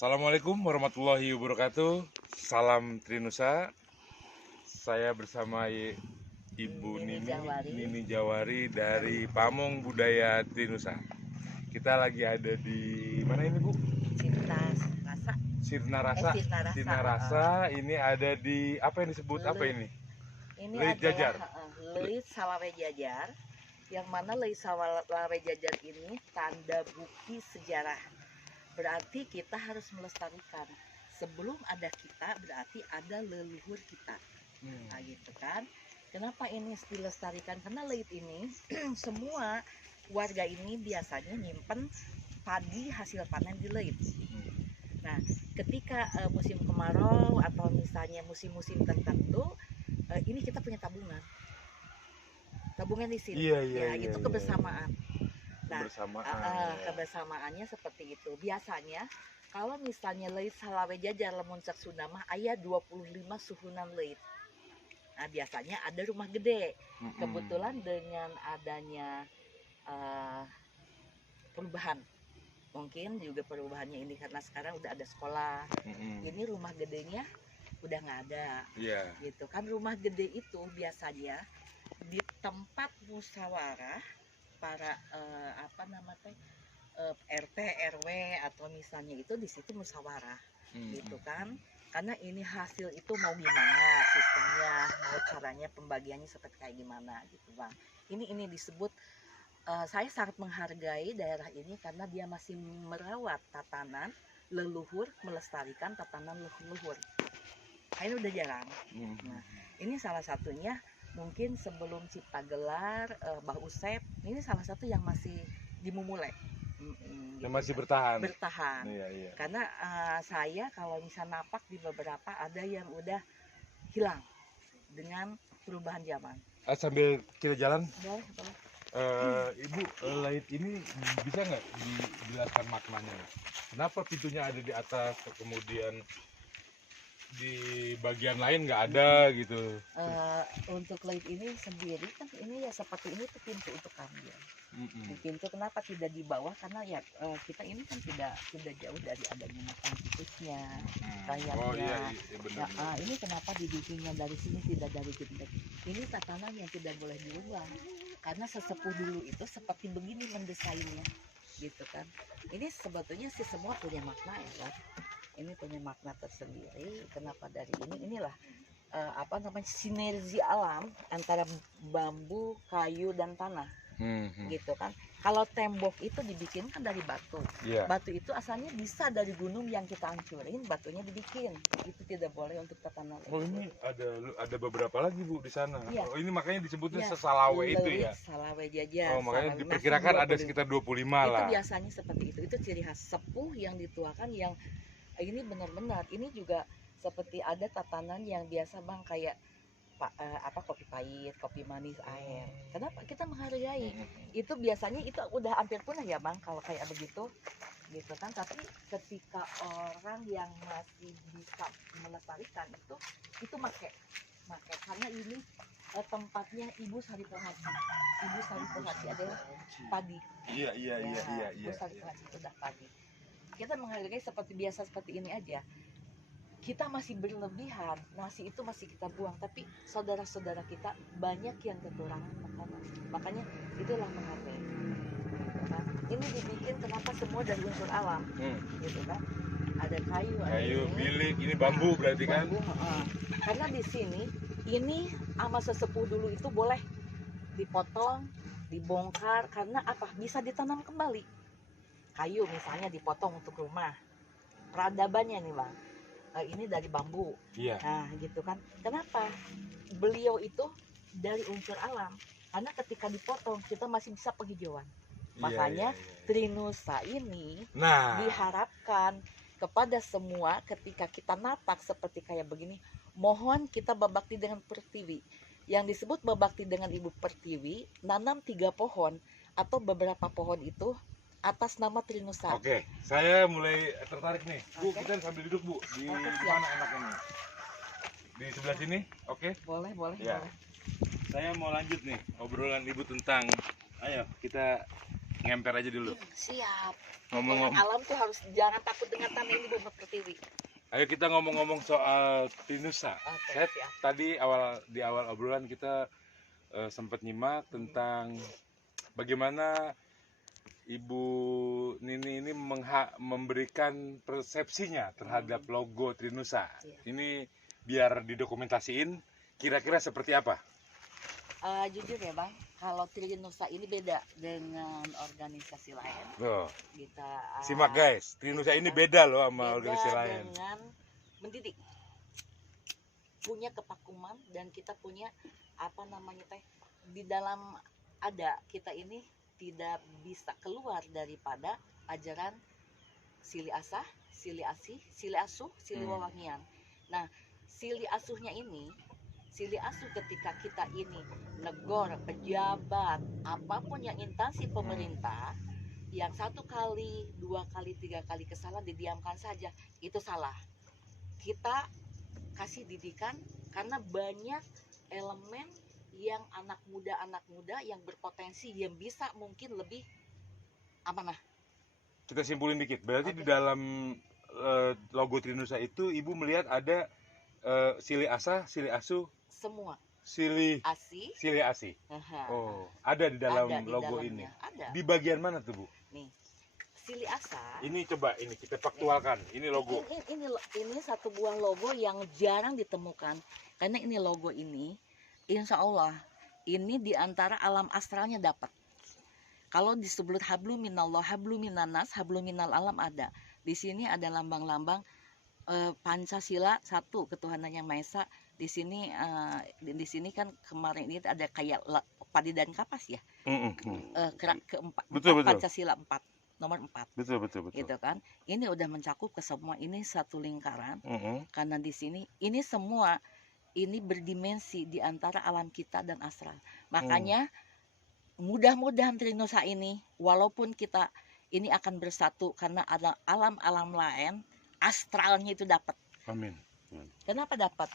Assalamualaikum warahmatullahi wabarakatuh. Salam Trinusa. Saya bersama Ibu Nini Jawari dari Pamong Budaya Trinusa. Kita lagi ada di mana ini, Bu? Sirna Rasa. Ini ada di apa yang disebut apa ini? Ini Leit adalah Jajar. Leit Salawe Jajar. Yang mana Leit Salawe Jajar ini tanda bukti sejarah. Berarti kita harus melestarikan. Sebelum ada kita, berarti ada leluhur kita. Nah, gitu kan. Kenapa ini dilestarikan? Karena Leit ini semua warga ini biasanya nyimpen padi hasil panen di Leit. Nah, ketika musim kemarau atau misalnya musim-musim tertentu, ini kita punya tabungan di sini. Itu kebersamaan. Nah, kebersamaannya seperti itu. Biasanya kalau misalnya Leit Salawe Jajar lamun cek Sunda mah aya 25 suhunan Leit. Nah, biasanya ada rumah gede. Kebetulan dengan adanya perubahan, mungkin juga perubahannya ini karena sekarang udah ada sekolah. Ini rumah gedenya udah nggak ada. Gitu kan, rumah gede itu biasanya di tempat musyawarah para RT RW atau misalnya itu di situ musyawarah. Gitu kan, karena ini hasil itu mau gimana sistemnya, mau caranya pembagiannya seperti kayak gimana gitu, Bang. Ini disebut saya sangat menghargai daerah ini karena dia masih merawat tatanan leluhur, melestarikan tatanan leluhur. Ini udah jarang. Nah, ini salah satunya. Mungkin sebelum Cipta Gelar, Mbah Usep, ini salah satu yang masih dimulai. Yang masih bertahan. Iya. Karena saya kalau misalnya napak di beberapa ada yang udah hilang dengan perubahan zaman. Sambil kita jalan, Boleh. Ibu, Leit ini bisa nggak dijelaskan maknanya? Kenapa pintunya ada di atas, kemudian di bagian lain nggak ada gitu? Untuk Leit ini sendiri kan ini ya seperti ini tuh pintu untuk ambil. Pintu kenapa tidak di bawah? Karena ya kita ini kan tidak jauh dari adanya makam tikusnya, kayaknya. Ini kenapa dibikinnya dari sini tidak dari gendek? Ini tatanan yang tidak boleh dirubah. Karena sesepuh dulu itu seperti begini mendesainnya, gitu kan. Ini sebetulnya sih semua punya makna ya kan. Ini punya makna tersendiri. Kenapa dari inilah sinergi alam antara bambu, kayu dan tanah. Gitu kan. Kalau tembok itu dibikinkan dari batu. Batu itu asalnya bisa dari gunung yang kita hancurin, batunya dibikin. Itu tidak boleh untuk tatanan. Oh, ini ada beberapa lagi, Bu, di sana. Oh, ini makanya disebutnya Salawe itu ya. Salawe Jajar. Oh, makanya diperkirakan ada sekitar 25 lah. Itu biasanya seperti itu. Itu ciri khas sepuh yang dituakan, yang ini benar-benar. Ini juga seperti ada tatanan yang biasa, Bang, kayak kopi pahit, kopi manis, air. Kenapa kita menghargai? Itu biasanya itu udah hampir punah ya, Bang, kalau kayak begitu. Gitu kan. Tapi ketika orang yang masih bisa melestarikan itu make karena ini tempatnya Ibu Saripohati. Ibu Saripohati adalah padi. Iya. Ibu Saripohati itu udah padi. Kita menghargai seperti biasa seperti ini aja. Kita masih berlebihan, nasi itu masih kita buang, tapi saudara-saudara kita banyak yang kekurangan makanan. Makanya itulah menghargai. Nah, ini dibikin kenapa semua dari unsur alam, gitu kan? Ada kayu, bilik, ini bambu berarti kan? Karena di sini ini sama sesepuh dulu itu boleh dipotong, dibongkar, karena apa? Bisa ditanam kembali. Kayu misalnya dipotong untuk rumah. Peradabannya nih, Bang. Ini dari bambu. Nah, gitu kan. Kenapa? Beliau itu dari unsur alam. Karena ketika dipotong kita masih bisa penghijauan. Makanya Trinusa ini diharapkan kepada semua ketika kita napak seperti kayak begini, mohon kita berbakti dengan Pertiwi. Yang disebut berbakti dengan Ibu Pertiwi, nanam 3 pohon atau beberapa pohon itu atas nama Trinusa. Oke, saya mulai tertarik nih. Bu, kita sambil duduk, Bu. Di mana enaknya? Di sebelah sini? Oke. Boleh. Saya mau lanjut nih obrolan Ibu tentang, ayo kita ngemper aja dulu. Siap. Ngomong-ngomong, Dengan alam tuh harus jangan takut dengan tanah ini, Bu Pertiwi. ayo kita ngomong-ngomong soal Trinusa. Oke, Saya siap. tadi di awal obrolan kita sempat nyimak tentang bagaimana Ibu Nini ini memberikan persepsinya terhadap logo Trinusa. Iya. Ini biar didokumentasiin, kira-kira seperti apa? Jujur ya Bang, kalau Trinusa ini beda dengan organisasi lain. Tuh, Kita simak guys, Trinusa ini beda loh sama beda organisasi lain. dengan mendidik. Punya kepakuman dan kita punya apa namanya teh di dalam ada kita ini tidak bisa keluar daripada ajaran sili asah, sili asih, sili asuh, sili wawangian. Nah, sili asuhnya ini, sili asuh ketika kita ini negor, pejabat, apapun yang instansi pemerintah, yang 1 kali, 2 kali, 3 kali kesalahan didiamkan saja, itu salah. Kita kasih didikan karena banyak elemen yang anak muda yang berpotensi yang bisa mungkin lebih amanah. Kita simpulin dikit, berarti Oke. di dalam logo Trinusa itu Ibu melihat ada sili asah, sili asuh, Semua sili asi, asi. aha, Oh, ada di dalam ada di logo ini. dalamnya, ada. Di bagian mana tuh, Bu? Nih, sili asa. Ini coba ini kita faktualkan. Ini logo. Ini satu buah logo yang jarang ditemukan karena ini logo ini, insya Allah ini diantara alam astralnya dapat. Kalau disebut hablu minallah, hablu minanas, hablu minal alam ada. Di sini ada lambang-lambang Pancasila, satu ketuhanan yang maha esa. Di sini kan kemarin ini ada kayak padi dan kapas ya. Kerak keempat, Betul. Pancasila 4, nomor 4. Betul. Gitu kan. Ini udah mencakup ke semua, ini satu lingkaran. Karena di sini ini semua ini berdimensi di antara alam kita dan astral. Makanya mudah-mudahan Trinusa ini walaupun kita ini akan bersatu karena ada alam-alam lain, astralnya itu dapat. Amin. Kenapa dapat?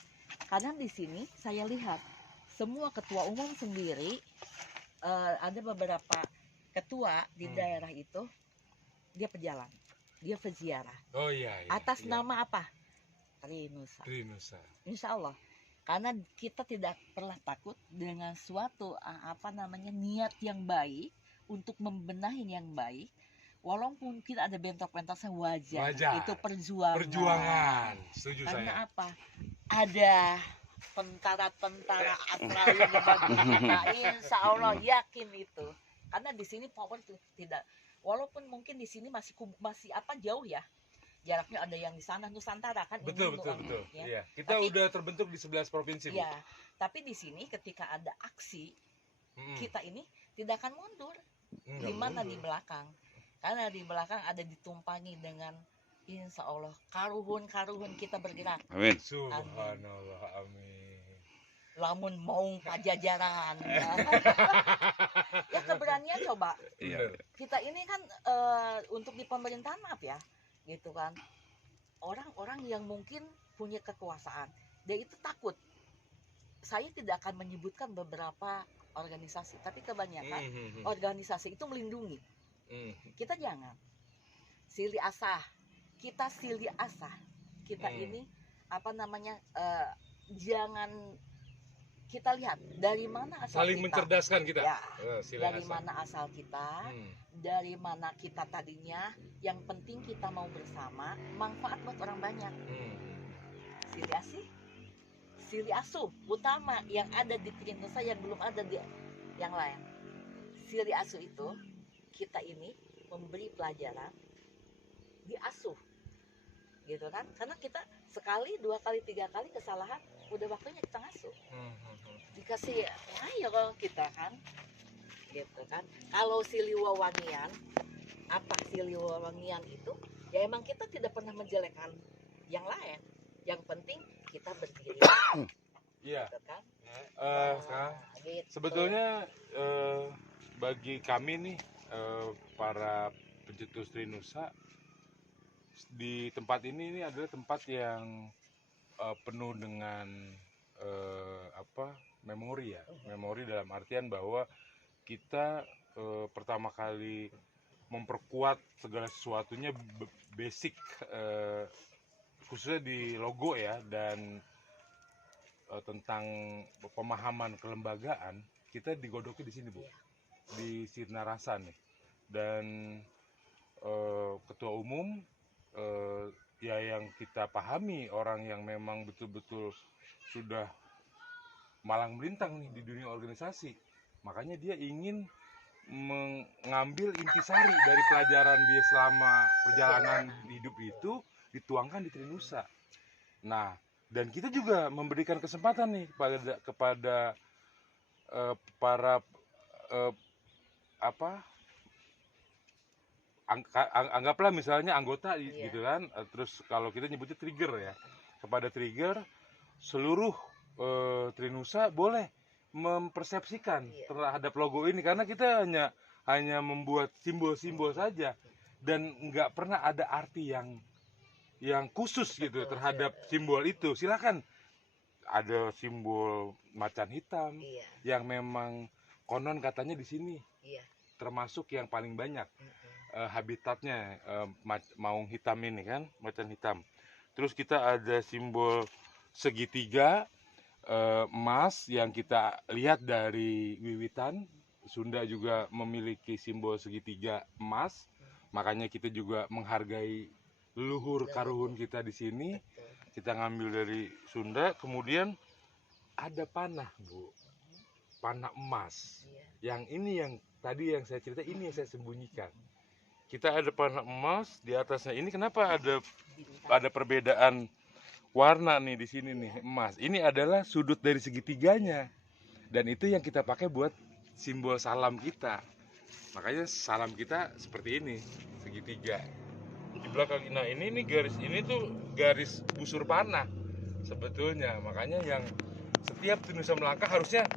Karena di sini saya lihat semua ketua umum sendiri, ada beberapa ketua di daerah itu dia pejalan, dia peziarah. Oh iya. Atas nama apa? Trinusa. Insya Allah. Karena kita tidak pernah takut dengan suatu niat yang baik untuk membenahi yang baik. Walaupun mungkin ada bentok-bentok wajar. Itu perjuangan. Setuju Karena saya. apa? Ada tentara-tentara astral yang membantu kita. Insya Allah yakin itu. Karena di sini power tidak. Walaupun mungkin di sini masih jauh ya. Jaraknya ada yang di sana Nusantara kan. Betul. Ya. Iya. Kita udah terbentuk di 11 provinsi, Bu. Ya, tapi di sini ketika ada aksi, kita ini tidak akan mundur. Di mana di belakang? Karena di belakang ada ditumpangi dengan insya Allah karuhun kita bergerak. Amin. Subhanallah, amin. Lamun mau pajajaran. Ya keberanian coba. Iya. Kita ini kan untuk di pemerintahan maaf ya, gitu kan. Orang-orang yang mungkin punya kekuasaan, dia itu takut. Saya tidak akan menyebutkan beberapa organisasi, tapi kebanyakan organisasi itu melindungi. Kita jangan sili asah, kita ini jangan kita lihat dari mana asal Saling kita. mencerdaskan kita. Ya, dari mana asal kita, dari mana kita tadinya. Yang penting kita mau bersama, manfaat buat orang banyak. Sili asuh utama yang ada di Trinusa yang belum ada di yang lain. Sili asuh itu kita ini memberi pelajaran, diasuh, gitu kan? Karena kita sekali, 2 kali, 3 kali kesalahan, udah waktunya kita ngasuh. Dikasih ayo kita kan, gitu kan? Kalau sili wawangian, apa sili wawangian itu? Ya emang kita tidak pernah menjelekkan yang lain. Yang penting kita berdiri. Iya. Gitu kan? Gitu. Sebetulnya bagi kami nih para pencetus Trinusa, di tempat ini adalah tempat yang penuh dengan memori ya. Memori dalam artian bahwa kita pertama kali memperkuat segala sesuatunya basic, khususnya di logo ya, dan tentang pemahaman kelembagaan kita digodoknya di sini, Bu, di Sinarasa nih. Dan ketua umum ya yang kita pahami orang yang memang betul-betul sudah malang melintang nih di dunia organisasi, makanya dia ingin mengambil intisari dari pelajaran dia selama perjalanan hidup itu dituangkan di Trinusa. Nah, dan kita juga memberikan kesempatan nih kepada para anggaplah misalnya anggota gitu kan, terus kalau kita nyebutnya trigger ya, kepada trigger seluruh Trinusa boleh mempersepsikan terhadap logo ini, karena kita hanya membuat simbol-simbol saja dan nggak pernah ada arti yang khusus gitu terhadap simbol itu. Silakan, ada simbol macan hitam yang memang konon katanya di sini termasuk yang paling banyak habitatnya, maung hitam ini kan, macan hitam. Terus kita ada simbol segitiga emas yang kita lihat dari wiwitan. Sunda juga memiliki simbol segitiga emas, makanya kita juga menghargai leluhur karuhun kita di sini. Kita ngambil dari Sunda. Kemudian ada panah, Bu, panah emas. Yang ini yang tadi yang saya cerita, ini yang saya sembunyikan. Kita ada panah emas di atasnya. Ini kenapa ada perbedaan warna nih di sini nih, emas. Ini adalah sudut dari segitiganya. Dan itu yang kita pakai buat simbol salam kita. Makanya salam kita seperti ini, segitiga. Di belakang, nah ini garis ini tuh garis busur panah sebetulnya. Makanya yang setiap Trinusa melangkah harusnya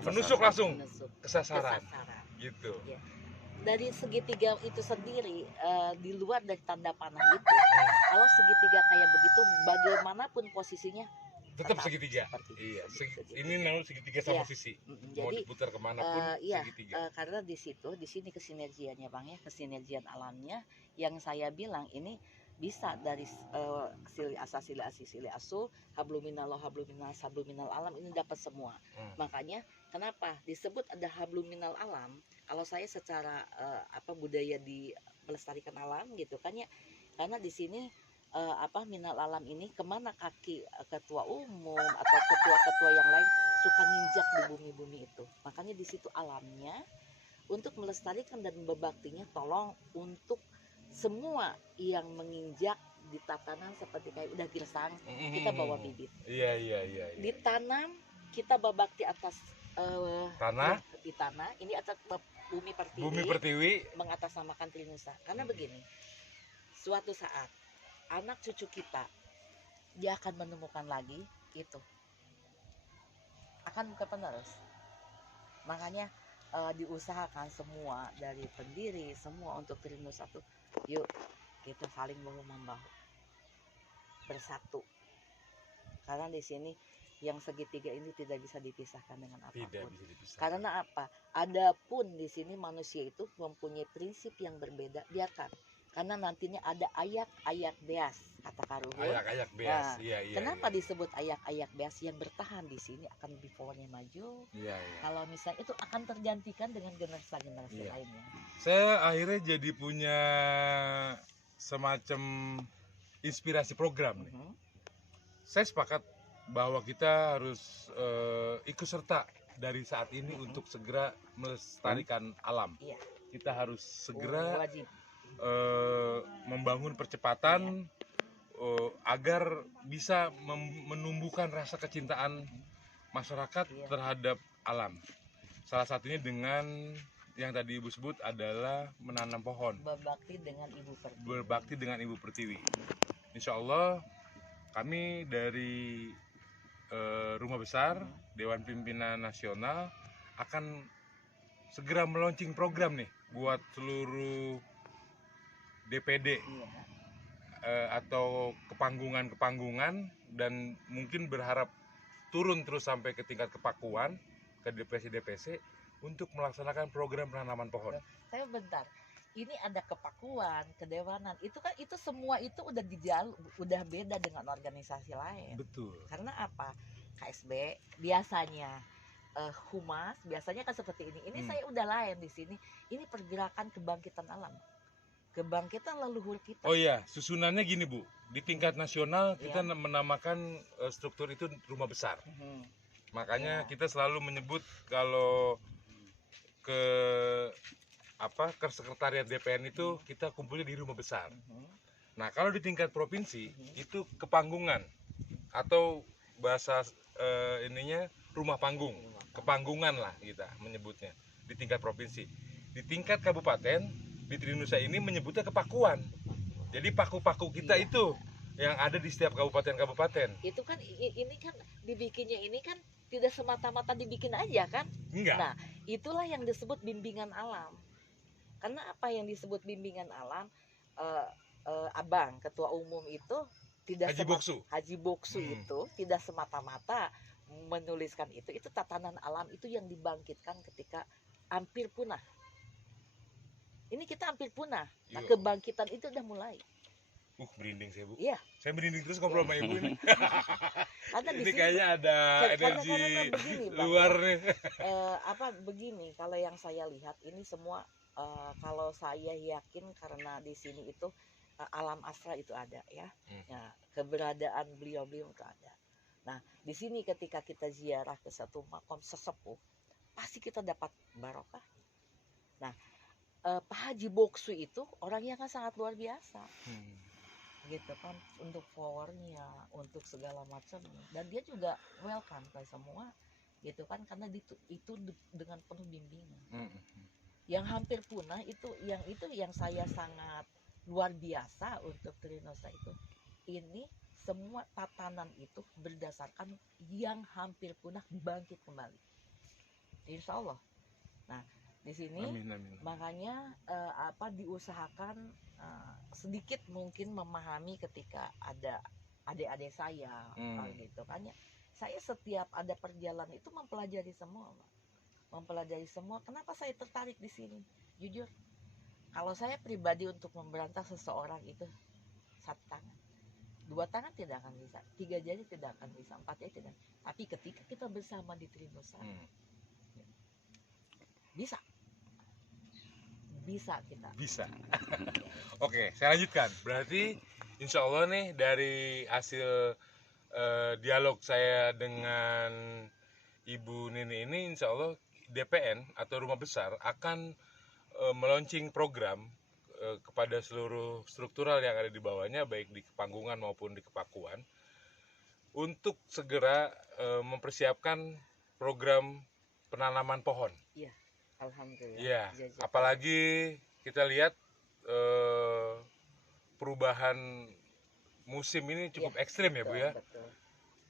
menusuk langsung ke sasaran. Gitu. Dari segitiga itu sendiri, di luar dari tanda panah itu, kalau segitiga kayak begitu, bagaimanapun posisinya tetap segitiga. Iya, ini namanya segitiga sama sisi. Mau Jadi diputar kemanapun segitiga. karena di sini kesinergiannya, Bang ya, kesinergian alamnya yang saya bilang ini bisa dari sili asa sili asi sili asu, habluminallah habluminas habluminal alam, ini dapat semua. Makanya kenapa disebut ada habluminal alam? Kalau saya secara budaya di melestarikan alam gitu kan ya, karena di sini minal alam ini kemana kaki ketua umum atau ketua-ketua yang lain suka nginjak di bumi-bumi itu. Makanya di situ alamnya untuk melestarikan dan berbaktinya, tolong untuk semua yang menginjak di tatanan seperti kayak udah girsang, kita bawa bibit. Iya. Ditanam, kita berbakti atas tanah, di tanah ini atas bumi pertiwi, mengatasnamakan Trinusa. Karena begini, suatu saat anak cucu kita dia akan menemukan lagi itu, akan buka penerus. Makanya diusahakan semua dari pendiri semua untuk Trinusa tuh, yuk kita saling bahu membahu, bersatu. Karena di sini yang segitiga ini tidak bisa dipisahkan dengan apapun. Tidak bisa dipisahkan. Karena apa? Adapun di sini manusia itu mempunyai prinsip yang berbeda, biarkan. Karena nantinya ada ayak-ayak beas, kata Karuhun. Ayak-ayak beas. Nah, iya. Kenapa disebut ayak-ayak beas? Yang bertahan di sini akan before-nya maju. Iya. Kalau misalnya itu akan tergantikan dengan generasi lainnya. Saya akhirnya jadi punya semacam inspirasi program nih. Saya sepakat bahwa kita harus ikut serta dari saat ini untuk segera melestarikan alam. Kita harus segera membangun percepatan agar bisa menumbuhkan rasa kecintaan masyarakat terhadap alam. Salah satunya dengan yang tadi Ibu sebut adalah menanam pohon. Berbakti dengan Ibu Pertiwi. Insya Allah kami dari Rumah Besar Dewan Pimpinan Nasional akan segera meluncing program nih buat seluruh DPD atau kepanggungan dan mungkin berharap turun terus sampai ke tingkat kepakuan, ke DPC untuk melaksanakan program penanaman pohon. Saya bentar. Ini ada kepakuan, kedewanan. Itu semua itu udah beda dengan organisasi lain. Betul. Karena apa? KSB biasanya humas biasanya kan seperti ini. Ini saya udah lain di sini. Ini pergerakan kebangkitan alam. Kebangkitan leluhur kita. Oh iya, susunannya gini Bu. Di tingkat nasional kita menamakan struktur itu rumah besar. Makanya kita selalu menyebut kalau ke sekretariat DPN itu kita kumpulnya di rumah besar. Nah, kalau di tingkat provinsi itu kepanggungan atau bahasa ininya rumah panggung, kepanggungan lah kita menyebutnya di tingkat provinsi. Di tingkat kabupaten di Trinusa ini menyebutnya kepakuan. Jadi paku-paku kita itu yang ada di setiap kabupaten-kabupaten. Itu kan ini kan dibikinnya ini kan tidak semata-mata dibikin aja kan? Enggak. Nah, itulah yang disebut bimbingan alam. Karena apa yang disebut bimbingan alam, Abang Ketua Umum itu tidak Haji Boksu itu tidak semata-mata menuliskan itu tatanan alam itu yang dibangkitkan ketika hampir punah. Ini kita hampir punah. Nah, kebangkitan itu udah mulai. Merinding saya Bu. Iya. Saya merinding terus ngobrol sama Ibu ini. Ini kayaknya ada energi begini, luar nih. Begini, kalau yang saya lihat ini semua kalau saya yakin karena di sini itu alam asra itu ada ya. Nah, keberadaan beliau-beliau itu ada. Nah, di sini ketika kita ziarah ke satu makom sesepuh, pasti kita dapat barokah. Nah, Pak Haji Boksu itu orang yang sangat luar biasa. Gitu kan, untuk powernya, untuk segala macamnya, dan dia juga welcome ke semua gitu kan, karena itu dengan penuh bimbingan. Yang hampir punah itu yang saya sangat luar biasa untuk Trinusa itu, ini semua tatanan itu berdasarkan yang hampir punah bangkit kembali, insya Allah. Nah, di sini makanya diusahakan sedikit mungkin memahami ketika ada adik-adik saya gitu kan ya. Saya setiap ada perjalanan itu mempelajari semua, Pak. Mempelajari semua. Kenapa saya tertarik di sini? Jujur, kalau saya pribadi untuk memberantas seseorang itu 1 tangan, 2 tangan tidak akan bisa, 3 jari tidak akan bisa, 4 jari tidak. Tapi ketika kita bersama di Trinusa, bisa kita. Bisa. Oke, saya lanjutkan. Berarti insya Allah nih dari hasil dialog saya dengan Ibu Nini ini, insya Allah DPN atau Rumah Besar akan meluncing program kepada seluruh struktural yang ada di bawahnya, baik di Kepanggungan maupun di Kepakuan, untuk segera mempersiapkan program penanaman pohon. Iya, alhamdulillah. Iya, apalagi kita lihat perubahan musim ini cukup ekstrim ya Bu ya. Betul.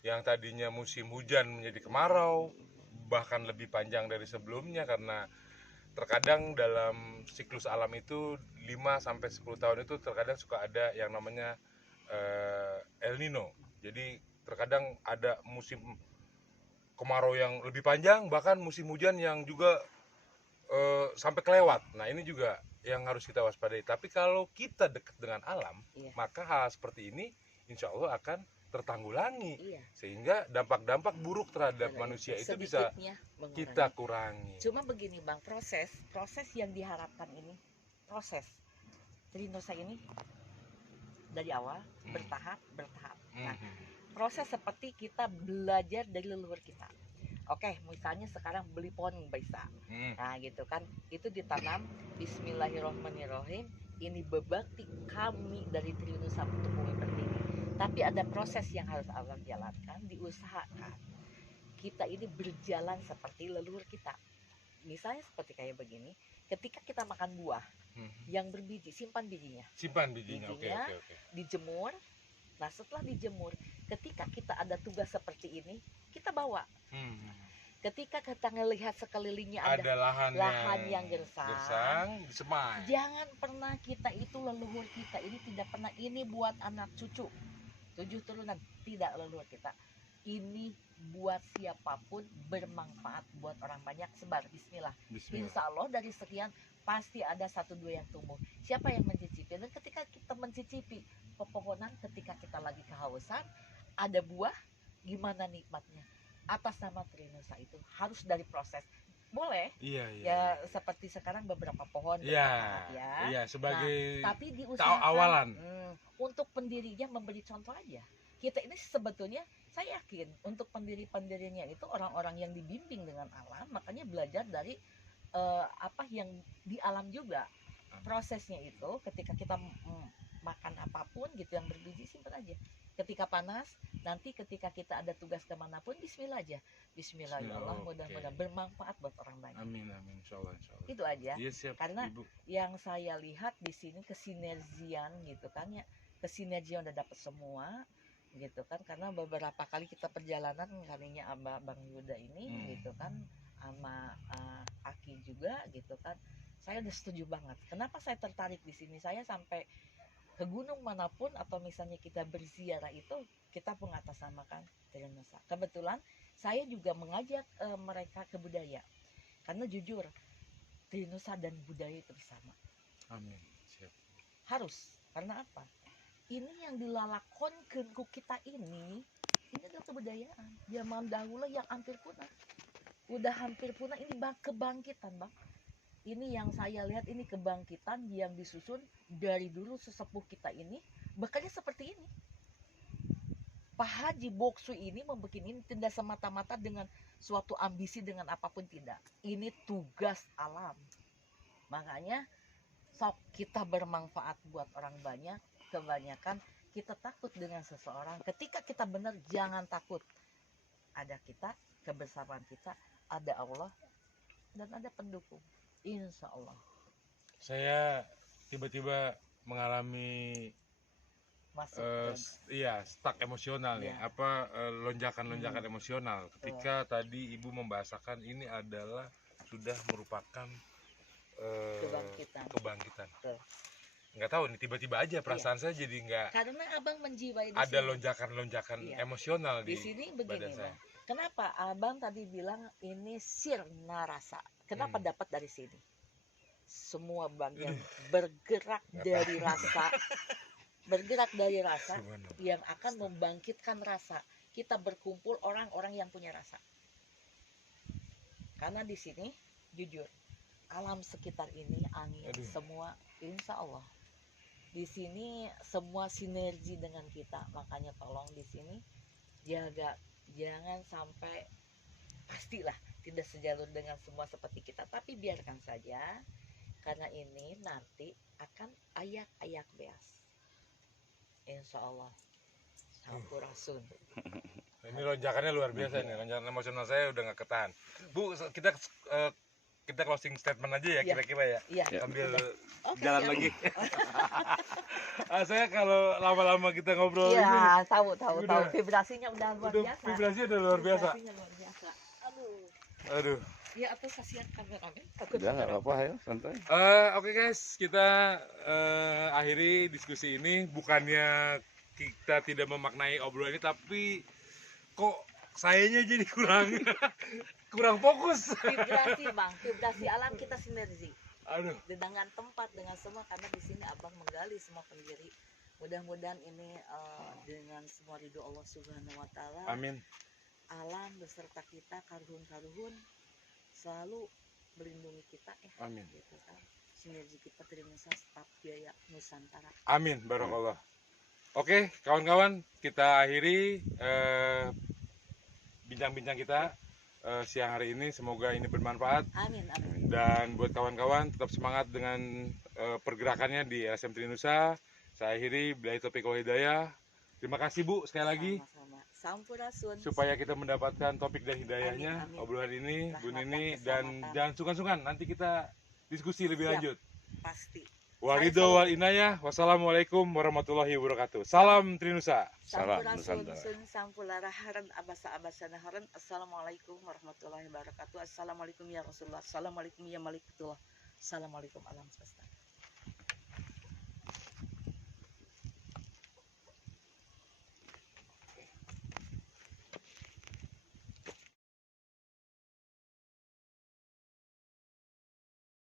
Yang tadinya musim hujan menjadi kemarau, bahkan lebih panjang dari sebelumnya, karena terkadang dalam siklus alam itu 5-10 tahun itu terkadang suka ada yang namanya El Nino. Jadi terkadang ada musim kemarau yang lebih panjang, bahkan musim hujan yang juga sampai kelewat. Nah, ini juga yang harus kita waspadai. Tapi kalau kita dekat dengan alam, maka hal seperti ini insya Allah akan tertanggulangi, sehingga dampak-dampak buruk terhadap manusia itu bisa kita kurangi. Cuma begini Bang, proses yang diharapkan ini, proses Trinusa ini dari awal bertahap. Nah, proses seperti kita belajar dari leluhur kita. Oke, misalnya sekarang beli pohon bisa. Nah, gitu kan. Itu ditanam bismillahirrahmanirrahim. Ini bebakti kami dari Trinusa untuk bumi pertiwi. Tapi ada proses yang harus Abang jalankan, diusahakan. Kita ini berjalan seperti leluhur kita. Misalnya seperti kayak begini, ketika kita makan buah yang berbiji, simpan bijinya. Oke. Dijemur. Nah, setelah dijemur, ketika kita ada tugas seperti ini, kita bawa. Ketika kita ngelihat sekelilingnya ada lahan yang gersang, disemai. Jangan pernah kita itu leluhur kita ini tidak pernah ini buat anak cucu 7 turunan, tidak leluhur kita. ini buat siapapun, bermanfaat buat orang banyak, sebar. Bismillah. Bismillah. Insya Allah dari sekian pasti ada 1-2 yang tumbuh. Siapa yang mencicipi? Dan ketika kita mencicipi pepohonan, ketika kita lagi kehausan, ada buah, gimana nikmatnya? Atas nama Trinusa itu harus dari proses. Boleh Iya, iya. ya, seperti sekarang beberapa pohon Iya, bermanfaat ya. iya, sebagai Tapi diusahakan awalan. Untuk pendirinya memberi contoh aja. Kita ini sebetulnya, saya yakin untuk pendiri-pendirinya itu orang-orang yang dibimbing dengan alam, makanya belajar dari apa yang di alam juga. Prosesnya itu ketika kita makan apapun gitu yang berbiji, simpan aja. Ketika panas, nanti ketika kita ada tugas kemanapun, bismillah aja. Bismillah, ya Allah, mudah-mudahan bermanfaat buat orang banyak. Amin, amin, insya Allah, insya Allah. Itu aja. Iya, siap, Karena Ibu. yang saya lihat di sini kesinergian gitu kan ya, kesinergian udah dapet semua gitu kan, karena beberapa kali kita perjalanan kalinya sama Bang Yuda ini gitu kan, sama Aki juga gitu kan, saya udah setuju banget. Kenapa saya tertarik di sini? Saya sampai ke gunung manapun atau misalnya kita berziarah itu, kita mengatasnamakan Trinusa. Kebetulan saya juga mengajak mereka ke budaya, karena jujur Trinusa dan budaya itu bersama. Amin, siap. Harus, karena apa? Ini yang dilalakon ke kita ini adalah kebudayaan zaman dahulu yang hampir punah. Udah hampir punah, ini kebangkitan, Bang. Ini yang saya lihat, ini kebangkitan yang disusun dari dulu sesepuh kita ini bekerja seperti ini. Pak Haji Boksu ini membuat ini tidak semata-mata dengan suatu ambisi dengan apapun, tidak. Ini tugas alam. Makanya sok kita bermanfaat buat orang banyak. Kebanyakan kita takut dengan seseorang. Ketika kita benar, jangan takut. Ada kita, kebersamaan kita, ada Allah, dan ada pendukung. Insya Allah. Saya tiba-tiba mengalami Masuk stuck emosional nih, Ya. lonjakan-lonjakan emosional ketika tadi Ibu membahasakan ini adalah sudah merupakan kebangkitan. Betul. Nggak tahu nih, tiba-tiba aja perasaan saya jadi nggak, Karena abang menjiwai di ada sini. lonjakan-lonjakan Iya. emosional Di di sini badan begini, saya. Bang. Kenapa abang tadi bilang ini sirna rasa? Kenapa dapat dari sini? Semua bagian bergerak dari rasa, bergerak dari rasa yang akan membangkitkan rasa. Kita berkumpul orang-orang yang punya rasa. Karena di sini, jujur, alam sekitar ini, angin, semua, insya Allah. Di sini semua sinergi dengan kita. Makanya tolong di sini jaga, jangan sampai, pastilah tidak sejalur dengan semua seperti kita, tapi biarkan saja, karena ini nanti akan ayak-ayak beas. Insya Allah. Sampurasun. Ini lonjakannya luar biasa nih, lonjakan emosional saya udah nggak ketahan. Bu, kita closing statement aja ya, kira-kira ya. Iya. Sambil jalan lagi. Saya kalau lama-lama kita ngobrol ini, Iya, tahu. udah- Vibrasinya udah luar biasa. vibrasinya udah luar biasa. Vibrasinya luar biasa. Aduh. Ya, atau kasihan kameramen. Takut Udah nggak apa-apa ya, santai. Oke guys, kita akhiri diskusi ini. Bukannya kita tidak memaknai obrolan ini, tapi kok sayanya jadi kurang fokus. Vibrasi, Bang. Vibrasi alam kita sinergi. Aduh. Dengan tempat, dengan semua, karena di sini abang menggali semua pendiri. Mudah-mudahan ini dengan semua ridho Allah Subhanahu Wa Taala. Amin. Alam beserta kita, karuhun selalu melindungi kita. Amin. Gitu kan. Sinergi kita Trinusa Staf Jaya Nusantara. Amin, barakallah. Oke, kawan-kawan, kita akhiri bincang-bincang kita siang hari ini. Semoga ini bermanfaat. Amin. Dan buat kawan-kawan, tetap semangat dengan pergerakannya di LSM Trinusa. Saya akhiri, billahi taufiq wal hidayah. Terima kasih Bu sekali lagi. Sama-sama. Sampurasun. Supaya kita mendapatkan topik dan hidayahnya. Amin. Obrolan ini, Bu Rahmat Nini, dan dan keselamatan. jangan sungkan-sungkan, nanti kita diskusi lebih Siap. lanjut. Pasti. Waridho wal inayah. Wassalamualaikum warahmatullahi wabarakatuh. Salam Trinusa. Salam Sampurasun Nusantara. sun sampularaharan abasa-abasanaharan. Assalamualaikum warahmatullahi wabarakatuh. Assalamualaikum ya Rasulullah. Assalamualaikum ya Malikutullah. Assalamualaikum alam semesta.